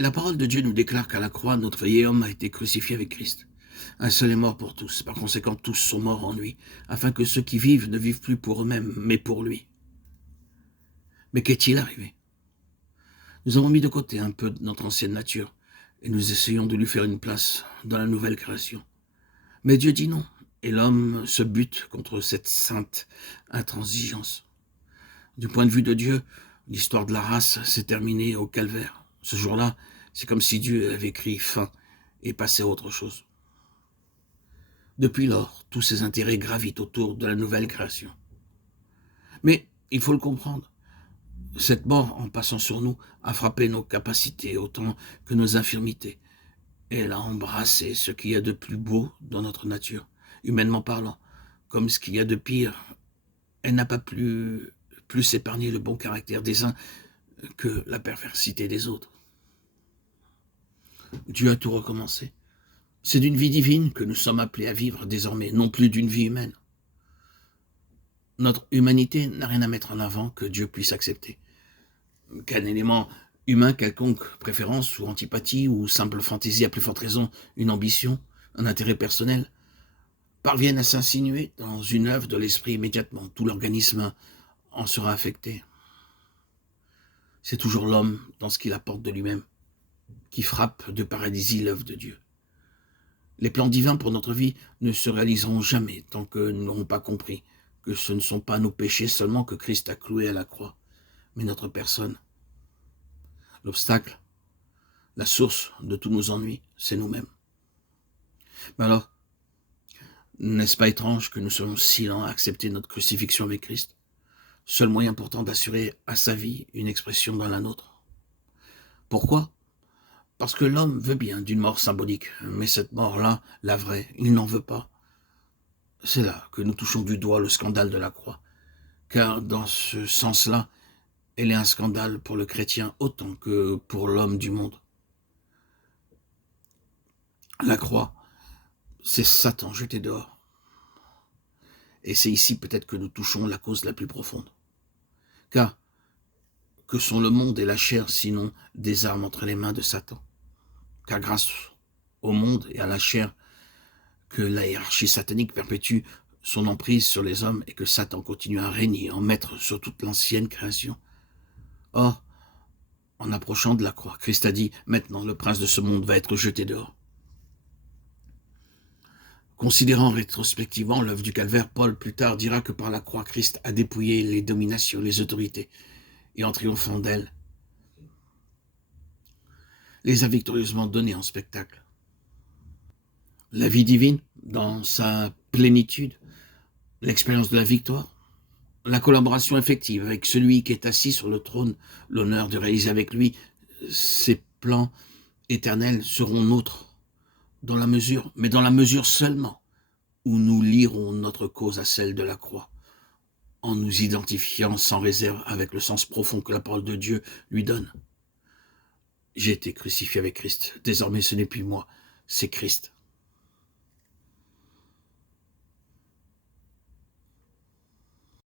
La parole de Dieu nous déclare qu'à la croix, notre vieil homme a été crucifié avec Christ. Un seul est mort pour tous. Par conséquent, tous sont morts en lui, afin que ceux qui vivent ne vivent plus pour eux-mêmes, mais pour lui. Mais qu'est-il arrivé? Nous avons mis de côté un peu de notre ancienne nature, et nous essayons de lui faire une place dans la nouvelle création. Mais Dieu dit non, et l'homme se bute contre cette sainte intransigeance. Du point de vue de Dieu, l'histoire de la race s'est terminée au calvaire. Ce jour-là, c'est comme si Dieu avait écrit fin et passé à autre chose. Depuis lors, tous ses intérêts gravitent autour de la nouvelle création. Mais il faut le comprendre, cette mort, en passant sur nous, a frappé nos capacités autant que nos infirmités. Elle a embrassé ce qu'il y a de plus beau dans notre nature, humainement parlant, comme ce qu'il y a de pire. Elle n'a pas plus épargné le bon caractère des uns que la perversité des autres. Dieu a tout recommencé. C'est d'une vie divine que nous sommes appelés à vivre désormais, non plus d'une vie humaine. Notre humanité n'a rien à mettre en avant que Dieu puisse accepter. Qu'un élément humain quelconque, préférence ou antipathie ou simple fantaisie, à plus forte raison, une ambition, un intérêt personnel, parviennent à s'insinuer dans une œuvre de l'esprit immédiatement. Tout l'organisme en sera affecté. C'est toujours l'homme, dans ce qu'il apporte de lui-même, qui frappe de paralysie l'œuvre de Dieu. Les plans divins pour notre vie ne se réaliseront jamais tant que nous n'aurons pas compris que ce ne sont pas nos péchés seulement que Christ a cloués à la croix, mais notre personne. L'obstacle, la source de tous nos ennuis, c'est nous-mêmes. Mais alors, n'est-ce pas étrange que nous soyons si lents à accepter notre crucifixion avec Christ, seul moyen pourtant d'assurer à sa vie une expression dans la nôtre? Pourquoi? Parce que l'homme veut bien d'une mort symbolique, mais cette mort-là, la vraie, il n'en veut pas. C'est là que nous touchons du doigt le scandale de la croix, car dans ce sens-là, elle est un scandale pour le chrétien autant que pour l'homme du monde. La croix, c'est Satan jeté dehors. Et c'est ici peut-être que nous touchons la cause la plus profonde. Car que sont le monde et la chair sinon des armes entre les mains de Satan? Car grâce au monde et à la chair, que la hiérarchie satanique perpétue son emprise sur les hommes et que Satan continue à régner en maître sur toute l'ancienne création. Or, en approchant de la croix, Christ a dit, maintenant le prince de ce monde va être jeté dehors. Considérant rétrospectivement l'œuvre du calvaire, Paul plus tard dira que par la croix, Christ a dépouillé les dominations, les autorités, et en triomphant d'elles, les a victorieusement données en spectacle. La vie divine, dans sa plénitude, l'expérience de la victoire, la collaboration effective avec celui qui est assis sur le trône, l'honneur de réaliser avec lui ses plans éternels seront nôtres, dans la mesure seulement où nous lierons notre cause à celle de la croix, en nous identifiant sans réserve avec le sens profond que la parole de Dieu lui donne. J'ai été crucifié avec Christ, désormais ce n'est plus moi, c'est Christ